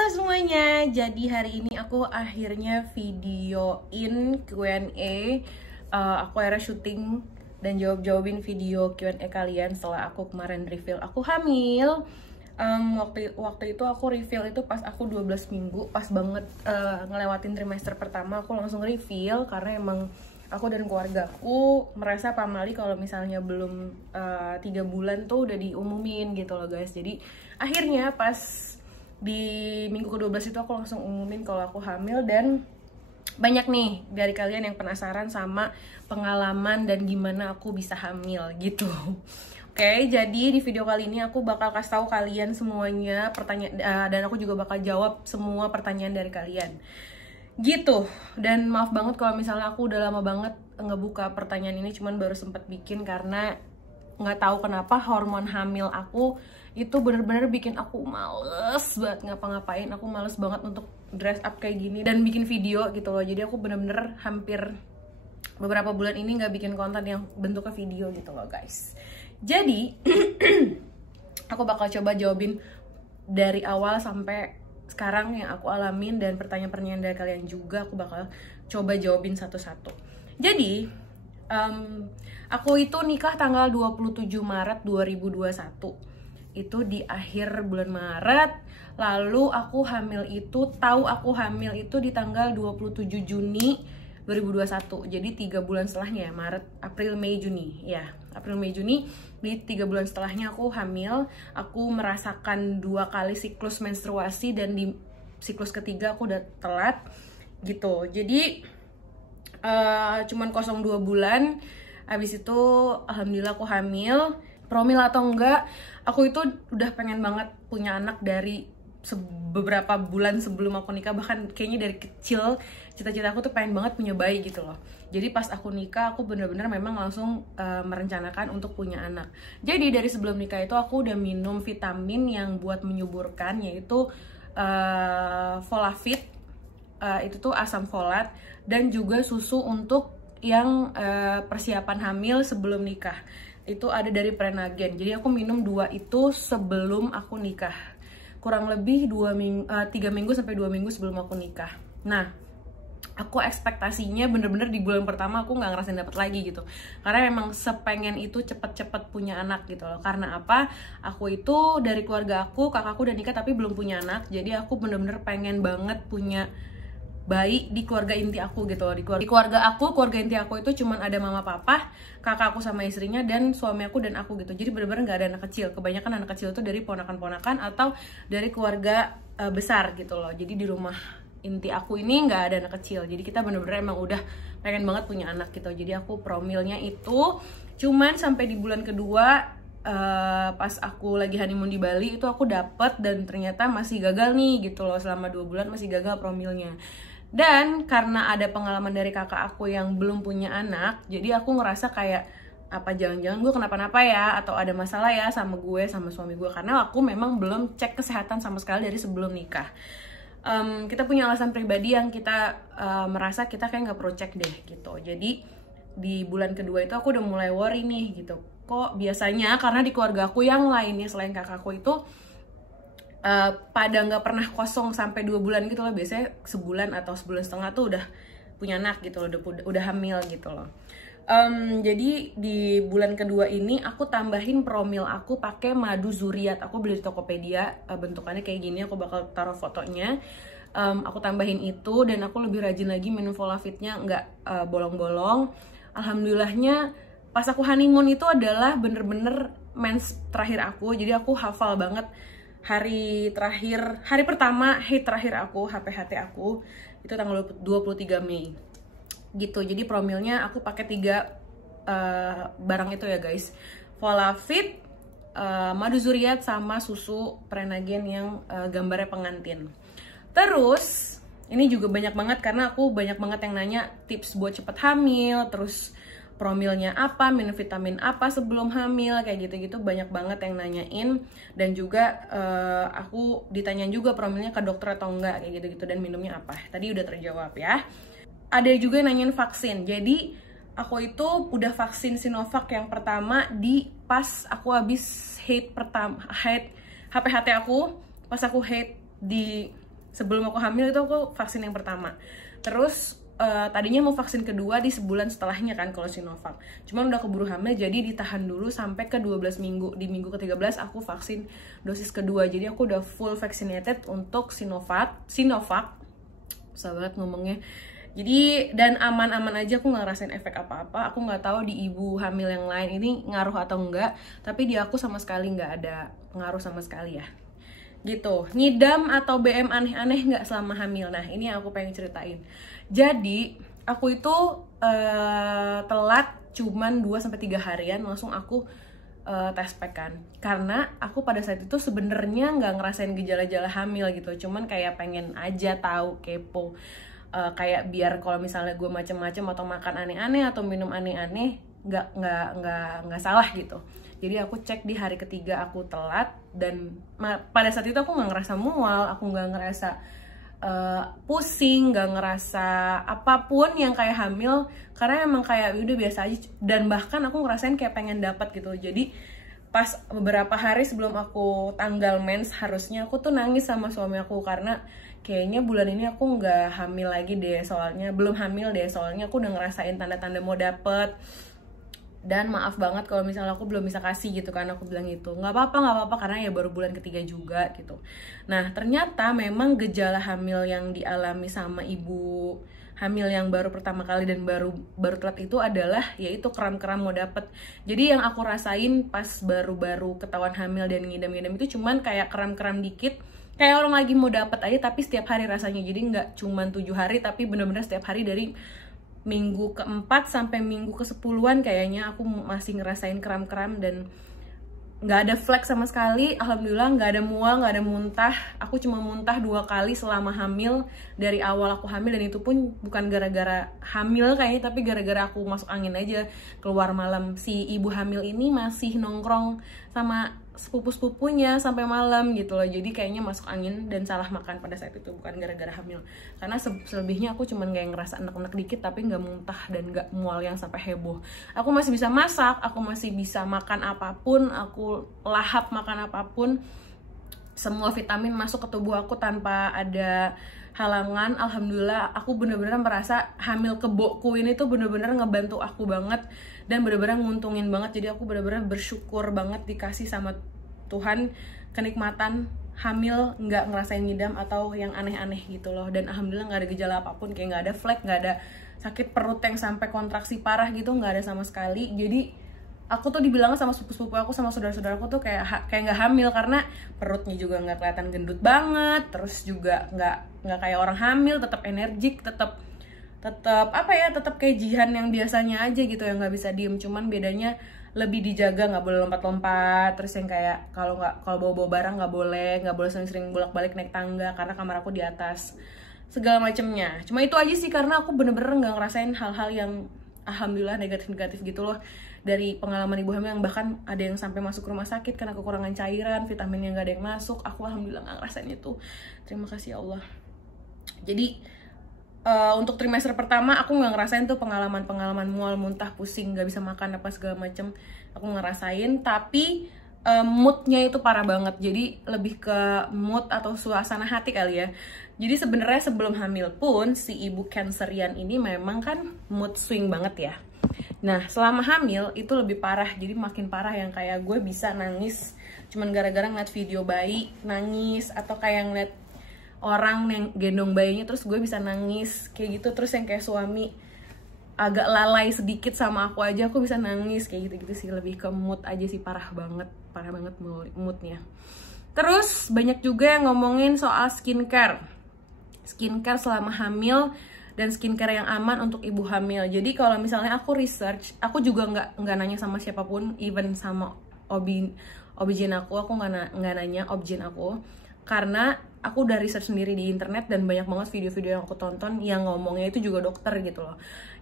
Halo semuanya, jadi hari ini aku akhirnya videoin Q&A. Aku akhirnya syuting dan jawabin video Q&A kalian setelah aku kemarin reveal aku hamil. Waktu itu aku reveal itu pas aku 12 minggu, pas banget ngelewatin trimester pertama. Aku langsung reveal karena emang aku dan keluarga aku merasa pamali kalau misalnya belum 3 bulan tuh udah diumumin gitu loh guys. Jadi akhirnya pas di minggu ke-12 itu aku langsung umumin kalau aku hamil. Dan banyak nih dari kalian yang penasaran sama pengalaman dan gimana aku bisa hamil gitu. Oke, jadi di video kali ini aku bakal kasih tahu kalian semuanya pertanyaan, dan aku juga bakal jawab semua pertanyaan dari kalian gitu. Dan maaf banget kalau misalnya aku udah lama banget ngebuka pertanyaan ini, cuman baru sempet bikin karena nggak tahu kenapa hormon hamil aku itu bener-bener bikin aku males banget ngapa-ngapain. Aku males banget untuk dress up kayak gini dan bikin video gitu loh. Jadi aku bener-bener hampir beberapa bulan ini nggak bikin konten yang bentuknya video gitu loh guys. Jadi aku bakal coba jawabin dari awal sampai sekarang yang aku alamin, dan pertanyaan-pertanyaan dari kalian juga aku bakal coba jawabin satu-satu. Jadi aku itu nikah tanggal 27 Maret 2021. Itu di akhir bulan Maret. Lalu aku hamil itu, tahu aku hamil itu di tanggal 27 Juni 2021. Jadi 3 bulan setelahnya ya, Maret, April, Mei, Juni. Ya, April, Mei, Juni. Di 3 bulan setelahnya aku hamil. Aku merasakan 2 kali siklus menstruasi, dan di siklus ketiga aku udah telat gitu. Jadi cuman kosong 2 bulan. Habis itu alhamdulillah aku hamil. Promil atau enggak, aku itu udah pengen banget punya anak dari beberapa bulan sebelum aku nikah. Bahkan kayaknya dari kecil cita-cita aku tuh pengen banget punya bayi gitu loh. Jadi pas aku nikah, aku bener-bener memang langsung merencanakan untuk punya anak. Jadi dari sebelum nikah itu aku udah minum vitamin yang buat menyuburkan, yaitu Folafit. Itu tuh asam folat, dan juga susu untuk yang persiapan hamil sebelum nikah. Itu ada dari Prenagen. Jadi aku minum 2 itu sebelum aku nikah. Kurang lebih 3 minggu sampai 2 minggu sebelum aku nikah. Nah, aku ekspektasinya bener-bener di bulan pertama aku nggak ngerasain dapet lagi gitu. Karena memang sepengen itu cepet-cepet punya anak gitu loh. Karena apa? Aku itu dari keluarga aku, kakakku udah nikah tapi belum punya anak. Jadi aku bener-bener pengen banget punya bayi di keluarga inti aku gitu loh. Di keluarga aku, keluarga inti aku itu cuman ada mama papa, kakak aku sama istrinya, dan suami aku dan aku gitu. Jadi bener-bener gak ada anak kecil. Kebanyakan anak kecil itu dari ponakan-ponakan atau dari keluarga besar gitu loh. Jadi di rumah inti aku ini gak ada anak kecil. Jadi kita bener-bener emang udah pengen banget punya anak gitu. Jadi aku promilnya itu cuman sampai di bulan kedua, pas aku lagi honeymoon di Bali itu aku dapet, dan ternyata masih gagal nih gitu loh. Selama 2 bulan masih gagal promilnya. Dan karena ada pengalaman dari kakak aku yang belum punya anak, jadi aku ngerasa kayak, apa jangan-jangan gue kenapa-napa ya, atau ada masalah ya sama gue, sama suami gue. Karena aku memang belum cek kesehatan sama sekali dari sebelum nikah. Kita punya alasan pribadi yang kita merasa kita kayak nggak perlu cek deh gitu. Jadi di bulan kedua itu aku udah mulai worry nih gitu. Kok biasanya karena di keluarga aku yang lainnya selain kakakku itu pada nggak pernah kosong sampai 2 bulan gitu loh. Biasanya sebulan atau sebulan setengah tuh udah punya anak gitu loh, udah hamil gitu loh. Jadi di bulan kedua ini aku tambahin promil aku pakai madu zuriat. Aku beli di Tokopedia, bentukannya kayak gini. Aku bakal taruh fotonya. Aku tambahin itu, dan aku lebih rajin lagi minum Folafitnya, nggak bolong-bolong. Alhamdulillahnya pas aku honeymoon itu adalah bener-bener mens terakhir aku. Jadi aku hafal banget hari pertama haid terakhir aku, HPHT aku itu tanggal 23 Mei gitu. Jadi promilnya aku pakai 3 barang itu ya guys. Folafit, madu zuriat, sama susu Prenagen yang gambarnya pengantin. Terus ini juga banyak banget karena aku banyak banget yang nanya tips buat cepet hamil, terus promilnya apa, minum vitamin apa sebelum hamil, kayak gitu-gitu banyak banget yang nanyain. Dan juga aku ditanyain juga promilnya ke dokter atau enggak, kayak gitu-gitu, dan minumnya apa. Tadi udah terjawab ya. Ada juga yang nanyain vaksin. Jadi aku itu udah vaksin Sinovac yang pertama di pas aku habis haid HPHT aku, pas aku haid di Sebelum aku hamil itu aku vaksin yang pertama. Terus tadinya mau vaksin kedua di sebulan setelahnya kan kalau Sinovac. Cuman udah keburu hamil jadi ditahan dulu sampai ke 12 minggu. Di minggu ke-13 aku vaksin dosis kedua. Jadi aku udah full vaccinated untuk Sinovac. Susah banget ngomongnya. Jadi dan aman-aman aja, aku nggak ngerasain efek apa-apa. Aku nggak tahu di ibu hamil yang lain ini ngaruh atau enggak. Tapi di aku sama sekali nggak ada ngaruh sama sekali ya. Gitu. Ngidam atau BM aneh-aneh nggak selama hamil? Nah ini yang aku pengen ceritain. Jadi aku itu telat cuman 2-3 harian langsung aku tes pack kan. Karena aku pada saat itu sebenarnya nggak ngerasain gejala-gejala hamil gitu. Cuman kayak pengen aja tahu, kepo. Kayak biar kalau misalnya gue macem-macem atau makan aneh-aneh atau minum aneh-aneh nggak salah gitu. Jadi aku cek di hari ketiga aku telat dan pada saat itu aku nggak ngerasa mual, aku nggak ngerasa pusing, nggak ngerasa apapun yang kayak hamil, karena emang kayak udah biasa aja. Dan bahkan aku ngerasain kayak pengen dapat gitu. Jadi pas beberapa hari sebelum aku tanggal mens harusnya aku tuh nangis sama suami aku karena kayaknya bulan ini aku nggak hamil lagi deh, soalnya belum hamil deh, soalnya aku udah ngerasain tanda-tanda mau dapet. Dan maaf banget kalau misalnya aku belum bisa kasih gitu kan, aku bilang gitu. Nggak apa-apa karena ya baru bulan ketiga juga gitu. Nah ternyata memang gejala hamil yang dialami sama ibu hamil yang baru pertama kali dan baru telat itu adalah yaitu kram-kram mau dapet. Jadi yang aku rasain pas baru ketahuan hamil dan ngidam-ngidam itu cuman kayak kram-kram dikit, kayak orang lagi mau dapet aja tapi setiap hari rasanya. Jadi nggak cuman 7 hari tapi bener-bener setiap hari dari minggu ke-4 sampai minggu ke-10-an kayaknya aku masih ngerasain kram-kram dan nggak ada flek sama sekali. Alhamdulillah nggak ada mual, nggak ada muntah. Aku cuma muntah 2 kali selama hamil dari awal aku hamil, dan itu pun bukan gara-gara hamil kayaknya, tapi gara-gara aku masuk angin aja keluar malam. Si ibu hamil ini masih nongkrong sama sepupu-sepupunya sampai malam gitu loh. Jadi kayaknya masuk angin dan salah makan pada saat itu, bukan gara-gara hamil. Karena selebihnya aku cuman kayak ngerasa enek-enek dikit tapi nggak muntah dan nggak mual yang sampai heboh. Aku masih bisa masak, aku masih bisa makan apapun, aku lahap makan apapun. Semua vitamin masuk ke tubuh aku tanpa ada halangan. Alhamdulillah aku bener-bener merasa hamil keboku ini tuh bener-bener ngebantu aku banget dan bener-bener nguntungin banget. Jadi aku bener-bener bersyukur banget dikasih sama Tuhan kenikmatan hamil nggak ngerasain ngidam atau yang aneh-aneh gitu loh. Dan alhamdulillah nggak ada gejala apapun, kayak nggak ada flek, nggak ada sakit perut yang sampai kontraksi parah gitu, nggak ada sama sekali. Jadi aku tuh dibilang sama sepupu-sepupu aku sama saudara-saudaraku tuh kayak nggak hamil karena perutnya juga nggak kelihatan gendut banget, terus juga nggak kayak orang hamil, tetap energik, tetap apa ya, tetap kayak jihan yang biasanya aja gitu, yang nggak bisa diem. Cuman bedanya lebih dijaga, nggak boleh lompat-lompat, terus yang kayak kalau bawa barang nggak boleh sering-sering bolak-balik naik tangga karena kamar aku di atas, segala macemnya. Cuma itu aja sih, karena aku bener-bener nggak ngerasain hal-hal yang alhamdulillah negatif-negatif gitu loh dari pengalaman ibu hamil, yang bahkan ada yang sampai masuk rumah sakit karena kekurangan cairan, vitaminnya nggak ada yang masuk. Aku alhamdulillah nggak ngerasain itu. Terima kasih ya Allah. Jadi untuk trimester pertama aku nggak ngerasain tuh pengalaman mual, muntah, pusing, nggak bisa makan apa segala macem. Aku ngerasain, tapi moodnya itu parah banget. Jadi lebih ke mood atau suasana hati kali ya. Jadi sebenarnya sebelum hamil pun si ibu Cancerian ini memang kan mood swing banget ya. Nah selama hamil itu lebih parah, jadi makin parah, yang kayak gue bisa nangis cuman gara-gara ngeliat video bayi nangis, atau kayak ngeliat orang yang gendong bayinya terus gue bisa nangis kayak gitu. Terus yang kayak suami agak lalai sedikit sama aku aja aku bisa nangis kayak gitu-gitu sih. Lebih ke mood aja sih, parah banget moodnya. Terus banyak juga yang ngomongin soal skincare selama hamil dan skincare yang aman untuk ibu hamil. Jadi kalau misalnya aku research, aku juga nggak nanya sama siapapun, even sama OB-GYN aku nggak nanya OB-GYN aku, karena aku udah research sendiri di internet dan banyak banget video-video yang aku tonton yang ngomongnya itu juga dokter gitu loh.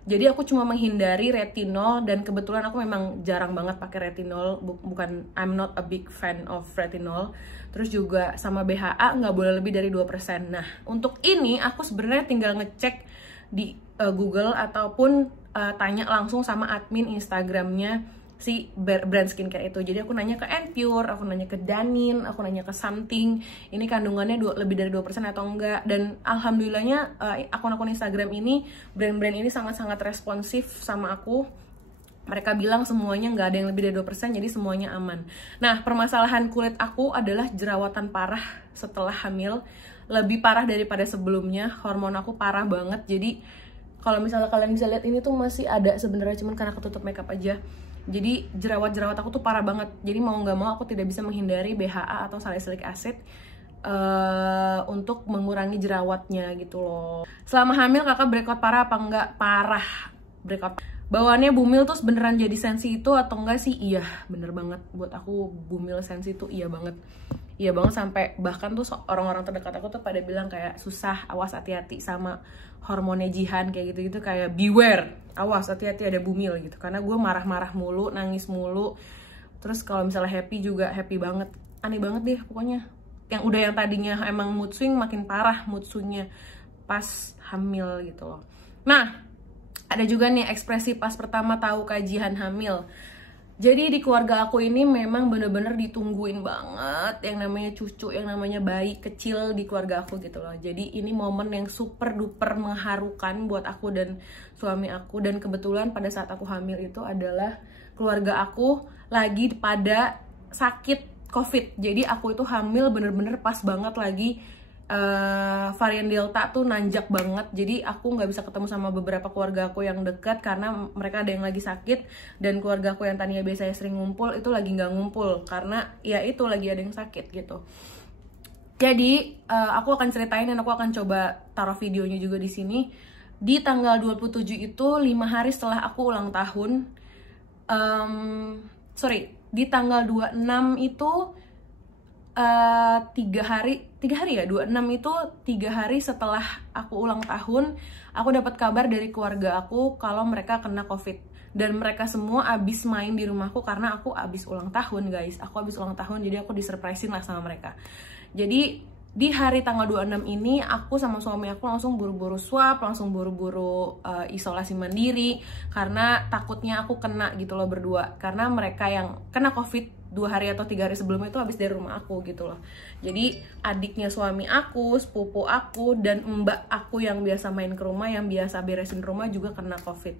Jadi aku cuma menghindari retinol, dan kebetulan aku memang jarang banget pakai retinol, bukan, I'm not a big fan of retinol. Terus juga sama BHA nggak boleh lebih dari 2%. Nah untuk ini aku sebenarnya tinggal ngecek di Google ataupun tanya langsung sama admin Instagramnya si brand skincare itu. Jadi aku nanya ke Enpure, aku nanya ke Danin, aku nanya ke Something, ini kandungannya lebih dari 2% atau enggak. Dan alhamdulillahnya akun-akun Instagram ini, brand-brand ini sangat-sangat responsif sama aku. Mereka bilang semuanya nggak ada yang lebih dari 2%, jadi semuanya aman. Nah, permasalahan kulit aku adalah jerawatan parah setelah hamil. Lebih parah daripada sebelumnya, hormon aku parah banget. Jadi, kalau misalnya kalian bisa lihat, ini tuh masih ada sebenarnya, cuman karena ketutup makeup aja. Jadi, jerawat-jerawat aku tuh parah banget. Jadi, mau nggak mau aku tidak bisa menghindari BHA atau salicylic acid untuk mengurangi jerawatnya gitu loh. Selama hamil kakak breakout parah apa enggak? Parah breakout. Bawaannya bumil tuh beneran jadi sensi itu atau enggak sih? Iya, bener banget. Buat aku bumil sensi itu iya banget. Iya banget, sampai bahkan tuh orang-orang terdekat aku tuh pada bilang kayak susah, awas hati-hati sama hormonnya Jihan kayak gitu-gitu, kayak beware, awas hati-hati ada bumil gitu. Karena gue marah-marah mulu, nangis mulu. Terus kalau misalnya happy juga happy banget. Aneh banget deh pokoknya. Yang tadinya emang mood swing makin parah mood swingnya pas hamil gitu loh. Nah, ada juga nih ekspresi pas pertama tahu kajian hamil. Jadi di keluarga aku ini memang bener-bener ditungguin banget yang namanya cucu, yang namanya bayi kecil di keluarga aku gitu loh. Jadi ini momen yang super duper mengharukan buat aku dan suami aku. Dan kebetulan pada saat aku hamil itu adalah keluarga aku lagi pada sakit COVID. Jadi aku itu hamil bener-bener pas banget lagi varian Delta tuh nanjak banget. Jadi aku nggak bisa ketemu sama beberapa keluarga aku yang dekat karena mereka ada yang lagi sakit, dan keluarga aku yang tadinya biasanya sering ngumpul itu lagi nggak ngumpul karena ya itu lagi ada yang sakit gitu. Jadi aku akan ceritain dan aku akan coba taruh videonya juga di sini. Di tanggal 27 itu 5 hari setelah aku ulang tahun. Di tanggal 26 itu 3 hari ya, 26 itu 3 hari setelah aku ulang tahun, aku dapat kabar dari keluarga aku kalau mereka kena COVID. Dan mereka semua abis main di rumahku karena aku abis ulang tahun guys. Aku abis ulang tahun, jadi aku disurprisein lah sama mereka. Jadi di hari tanggal 26 ini aku sama suami aku langsung buru-buru swab, langsung buru-buru isolasi mandiri karena takutnya aku kena gitu loh berdua. Karena mereka yang kena COVID 2 hari atau 3 hari sebelumnya itu habis dari rumah aku gitu loh. Jadi adiknya suami aku, sepupu aku, dan mbak aku yang biasa main ke rumah, yang biasa beresin rumah juga kena COVID.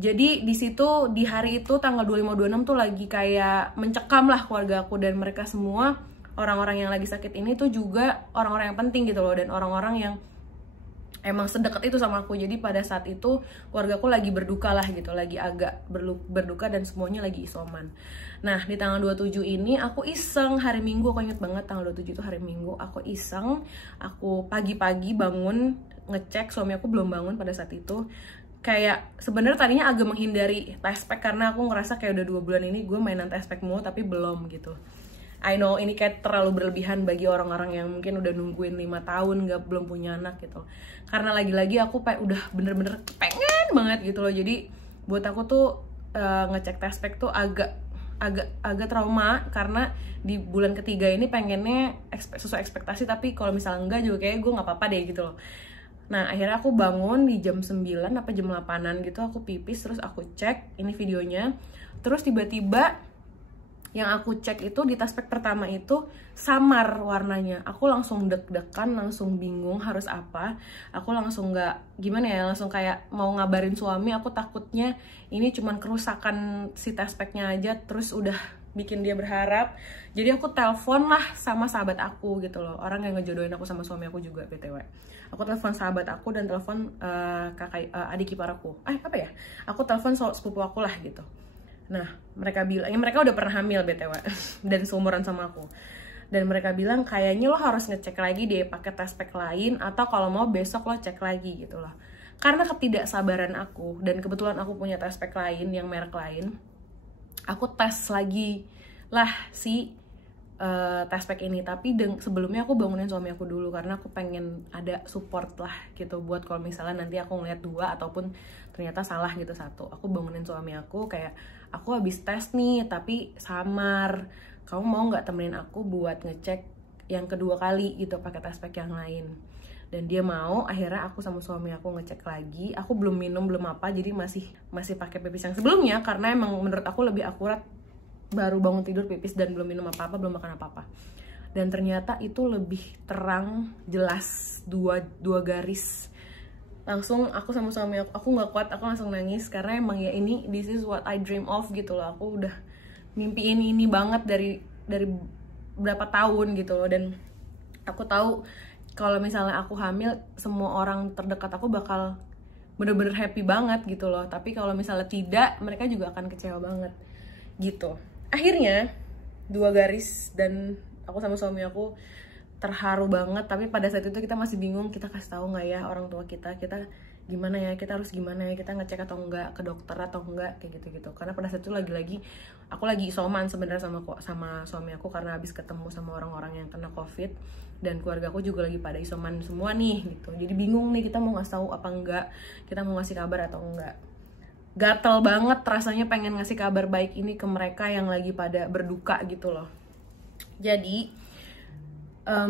Jadi di situ di hari itu tanggal 25-26 tuh lagi kayak mencekam lah keluarga aku, dan mereka semua orang-orang yang lagi sakit ini tuh juga orang-orang yang penting gitu loh, dan orang-orang yang emang sedekat itu sama aku. Jadi pada saat itu keluarga aku lagi berduka lah gitu, lagi agak berduka dan semuanya lagi isoman. Nah di tanggal 27 ini aku iseng, hari Minggu, aku inget banget tanggal 27 itu hari Minggu, aku iseng, aku pagi-pagi bangun ngecek, suami aku belum bangun pada saat itu. Kayak sebenarnya tadinya agak menghindari test pack karena aku ngerasa kayak udah 2 bulan ini gue mainan test pack mulu tapi belum gitu. I know ini kayak terlalu berlebihan bagi orang-orang yang mungkin udah nungguin 5 tahun belum punya anak gitu. Karena lagi-lagi aku udah bener-bener pengen banget gitu loh. Jadi buat aku tuh ngecek test pack tuh agak trauma karena di bulan ketiga ini pengennya sesuai ekspektasi, tapi kalau misalnya enggak juga kayak gue nggak apa-apa deh gitu loh. Nah akhirnya aku bangun di jam 9 apa jam 8an gitu, aku pipis terus aku cek ini videonya. Terus tiba-tiba yang aku cek itu di test pack pertama itu samar warnanya. Aku langsung deg-degan, langsung bingung harus apa. Aku langsung nggak gimana ya, langsung kayak mau ngabarin suami. Aku takutnya ini cuman kerusakan si test packnya aja, terus udah bikin dia berharap. Jadi aku telepon lah sama sahabat aku gitu loh, orang yang ngejodohin aku sama suami aku juga BTW. Aku telepon sahabat aku dan telepon adik ipar aku. Apa ya? Aku telepon sepupu aku lah gitu. Nah, mereka bilang, ya mereka udah pernah hamil BTW dan seumuran sama aku. Dan mereka bilang kayaknya lo harus ngecek lagi deh pakai test pack lain, atau kalau mau besok lo cek lagi gitu loh. Karena ketidaksabaran aku, dan kebetulan aku punya test pack lain yang merek lain, aku tes lagi lah si test pack ini. Tapi sebelumnya aku bangunin suami aku dulu karena aku pengen ada support lah gitu, buat kalau misalnya nanti aku ngeliat 2 ataupun ternyata salah gitu 1. Aku bangunin suami aku kayak, aku habis tes nih tapi samar, kamu mau nggak temenin aku buat ngecek yang kedua kali gitu pakai test pack yang lain. Dan dia mau, akhirnya aku sama suami aku ngecek lagi. Aku belum minum, belum apa, jadi masih pakai pipis yang sebelumnya, karena emang menurut aku lebih akurat baru bangun tidur pipis dan belum minum apa-apa, belum makan apa-apa. Dan ternyata itu lebih terang, jelas, dua garis. Langsung aku sama suami aku nggak kuat, aku langsung nangis karena emang ya ini, this is what I dream of gitu loh. Aku udah mimpiin ini banget dari berapa tahun gitu loh. Dan aku tahu kalau misalnya aku hamil, semua orang terdekat aku bakal bener-bener happy banget gitu loh. Tapi kalau misalnya tidak, mereka juga akan kecewa banget gitu. Akhirnya 2 garis dan aku sama suami aku terharu banget. Tapi pada saat itu kita masih bingung, kita kasih tahu nggak ya orang tua kita gimana ya, kita harus gimana ya, kita ngecek atau enggak ke dokter atau enggak, kayak gitu-gitu. Karena pada saat itu lagi-lagi aku lagi isoman sebenarnya sama suami aku, karena habis ketemu sama orang-orang yang kena COVID, dan keluarga aku juga lagi pada isoman semua nih gitu. Jadi bingung nih, kita mau ngasih tahu apa enggak, kita mau ngasih kabar atau enggak. Gatel banget rasanya pengen ngasih kabar baik ini ke mereka yang lagi pada berduka gitu loh. Jadi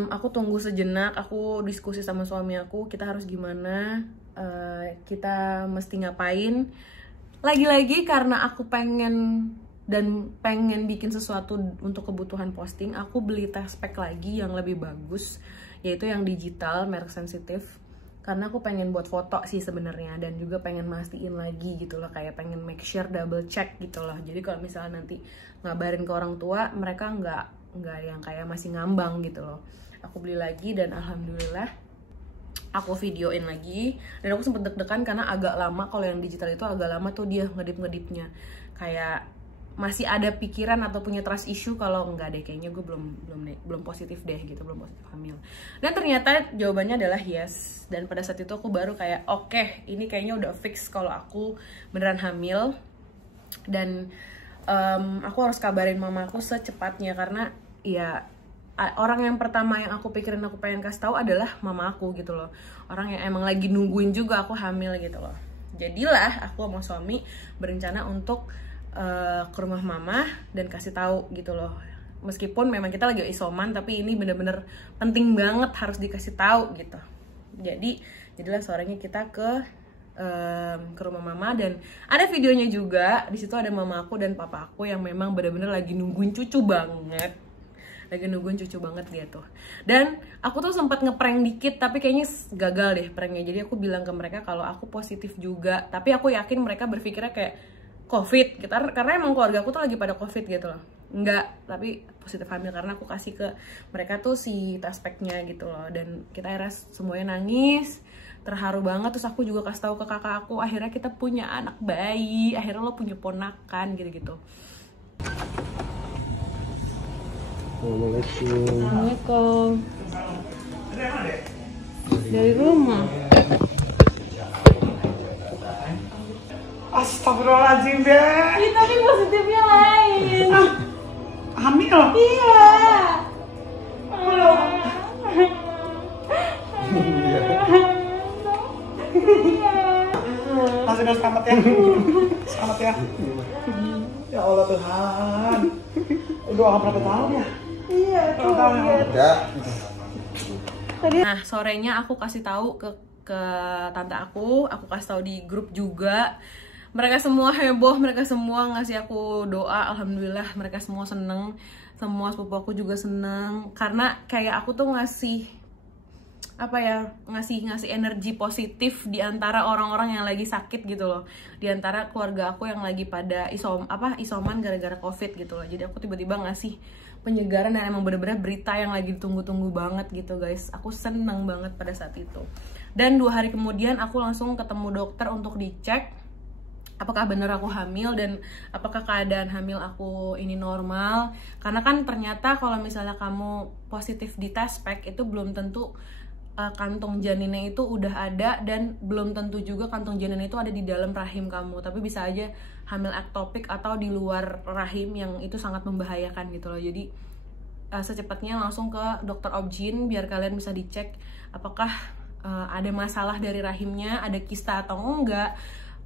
aku tunggu sejenak, aku diskusi sama suami aku, kita harus gimana, kita mesti ngapain. Lagi-lagi karena aku pengen bikin sesuatu untuk kebutuhan posting, aku beli test pack lagi yang lebih bagus, yaitu yang digital, merek sensitif. Karena aku pengen buat foto sih sebenarnya, dan juga pengen mastiin lagi gitu loh, kayak pengen make sure, double check gitu loh. Jadi kalau misalnya nanti ngabarin ke orang tua, mereka nggak yang kayak masih ngambang gitu loh. Aku beli lagi dan alhamdulillah aku videoin lagi. Dan aku sempet deg-degan karena agak lama, kalau yang digital itu agak lama tuh dia ngedip-ngedipnya, kayak masih ada pikiran atau punya trust issue kalau enggak deh, kayaknya gue belum positif deh gitu, belum positif hamil. Dan ternyata jawabannya adalah yes. Dan pada saat itu aku baru kayak oke, ini kayaknya udah fix kalau aku beneran hamil. Dan aku harus kabarin mama aku secepatnya, karena ya orang yang pertama yang aku pikirin aku pengen kasih tahu adalah mama aku gitu loh. Orang yang emang lagi nungguin juga aku hamil gitu loh. Jadilah aku sama suami berencana untuk ke rumah mama dan kasih tahu gitu loh. Meskipun memang kita lagi isoman, tapi ini bener-bener penting banget harus dikasih tahu gitu. Jadilah sorenya kita ke rumah mama, dan ada videonya juga. Di situ ada mama aku dan papa aku yang memang bener-bener lagi nungguin cucu banget. Gitu. Dan aku tuh sempat ngeprank dikit, tapi kayaknya gagal deh pranknya. Jadi aku bilang ke mereka kalau aku positif juga, tapi aku yakin mereka berpikirnya kayak COVID gitu, karena emang keluarga aku tuh lagi pada COVID gitu loh. Enggak, tapi positif hamil, karena aku kasih ke mereka tuh si test pack-nya gitu loh. Dan kita akhirnya semuanya nangis, terharu banget. Terus aku juga kasih tahu ke kakak aku, akhirnya kita punya anak bayi, akhirnya lo punya ponakan gitu-gitu. Assalamualaikum. Dari rumah. Astagfirullahaladzim, Beb. Ini tapi positifnya lain. Hamil? Iya. Langsung selamat ya. Selamat ya. Ya Allah Tuhan. Udah berapa tahun ya? Iya, tuh. Udah. Nah, sorenya aku kasih tahu ke tante aku kasih tahu di grup juga. Mereka semua heboh, mereka semua ngasih aku doa. Alhamdulillah mereka semua seneng, semua sepupu aku juga seneng, karena kayak aku tuh ngasih energi positif di antara orang-orang yang lagi sakit gitu loh, di antara keluarga aku yang lagi pada isoman gara-gara COVID gitu loh. Jadi aku tiba-tiba ngasih penyegaran, dan emang bener-bener berita yang lagi ditunggu-tunggu banget gitu guys. Aku seneng banget pada saat itu. Dan 2 hari kemudian aku langsung ketemu dokter untuk dicek apakah bener aku hamil dan apakah keadaan hamil aku ini normal. Karena kan ternyata kalau misalnya kamu positif di test pack itu belum tentu kantong janinnya itu udah ada, dan belum tentu juga kantong janin itu ada di dalam rahim kamu, tapi bisa aja hamil ektopik atau di luar rahim, yang itu sangat membahayakan gitu loh. Jadi secepatnya langsung ke dokter obgyn biar kalian bisa dicek apakah ada masalah dari rahimnya, ada kista atau enggak,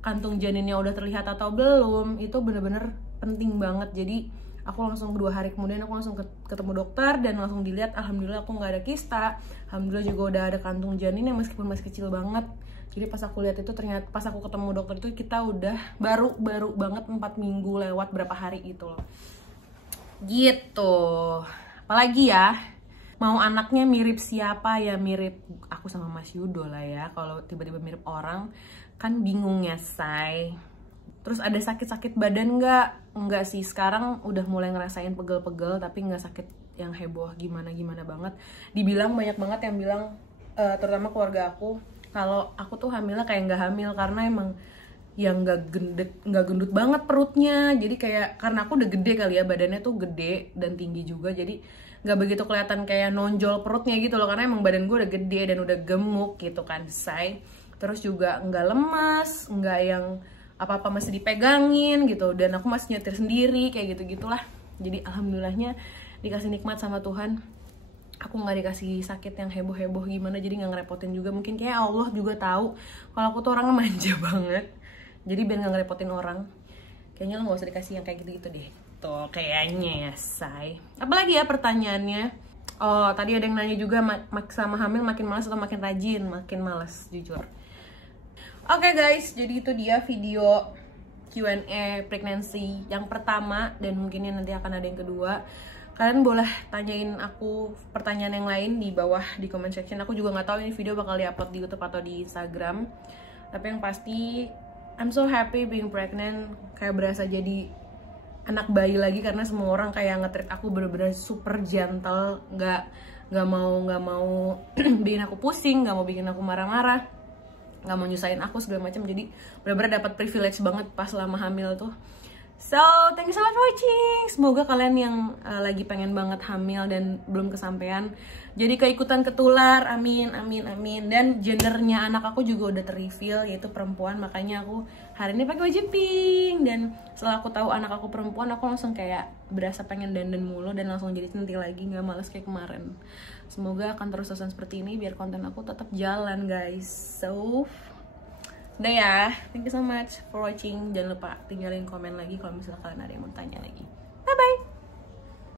kantung janinnya udah terlihat atau belum. Itu bener-bener penting banget. Jadi Aku langsung 2 hari kemudian aku langsung ketemu dokter dan langsung dilihat, alhamdulillah aku nggak ada kista, alhamdulillah juga udah ada kantung janin yang meskipun masih kecil banget. Jadi pas aku lihat itu ternyata pas aku ketemu dokter itu kita udah baru banget 4 minggu lewat berapa hari gitu loh. Gitu. Apalagi ya, mau anaknya mirip siapa ya, mirip aku sama Mas Yudo lah ya. Kalau tiba-tiba mirip orang kan bingung ya, say. Terus ada sakit-sakit badan nggak? Nggak sih, sekarang udah mulai ngerasain pegel-pegel tapi nggak sakit yang heboh gimana-gimana banget. Dibilang banyak banget yang bilang, terutama keluarga aku, kalau aku tuh hamilnya kayak nggak hamil karena emang yang nggak gendut banget perutnya. Jadi kayak karena aku udah gede kali ya, badannya tuh gede dan tinggi juga, jadi nggak begitu kelihatan kayak nonjol perutnya gitu loh, karena emang badan gue udah gede dan udah gemuk gitu kan, say. Terus juga nggak lemas, nggak yang apa-apa masih dipegangin gitu, dan aku masih nyetir sendiri kayak gitu-gitulah. Jadi alhamdulillahnya dikasih nikmat sama Tuhan, aku nggak dikasih sakit yang heboh-heboh gimana, jadi nggak ngerepotin juga. Mungkin kayak Allah juga tahu kalau aku tuh orangnya manja banget, jadi biar nggak ngerepotin orang, kayaknya lo nggak usah dikasih yang kayak gitu-gitu deh. Tuh kayaknya ya, say. Apalagi ya pertanyaannya? Oh, tadi ada yang nanya juga, sama hamil makin malas atau makin rajin? Makin malas, jujur. Oke guys, jadi itu dia video Q&A pregnancy yang pertama, dan mungkinnya nanti akan ada yang kedua. Kalian boleh tanyain aku pertanyaan yang lain di bawah di comment section. Aku juga nggak tahu ini video bakal diupload di YouTube atau di Instagram. Tapi yang pasti I'm so happy being pregnant, kayak berasa jadi anak bayi lagi, karena semua orang kayak nge-treat aku bener-bener super gentle, nggak mau bikin aku pusing, nggak mau bikin aku marah-marah, nggak mau nyusahin aku segala macam. Jadi bener-bener dapat privilege banget pas selama hamil tuh. So, thank you so much for watching. Semoga kalian yang lagi pengen banget hamil dan belum kesampean jadi keikutan ketular, amin, amin, amin. Dan gendernya anak aku juga udah ter-reveal, yaitu perempuan. Makanya aku hari ini pakai baju pink. Dan setelah aku tahu anak aku perempuan, aku langsung kayak berasa pengen dandan mulu dan langsung jadi cantik lagi, nggak males kayak kemarin. Semoga akan terus-terusan seperti ini biar konten aku tetap jalan, guys. So, udah ya, thank you so much for watching. Jangan lupa tinggalin komen lagi kalau misalnya kalian ada yang mau tanya lagi.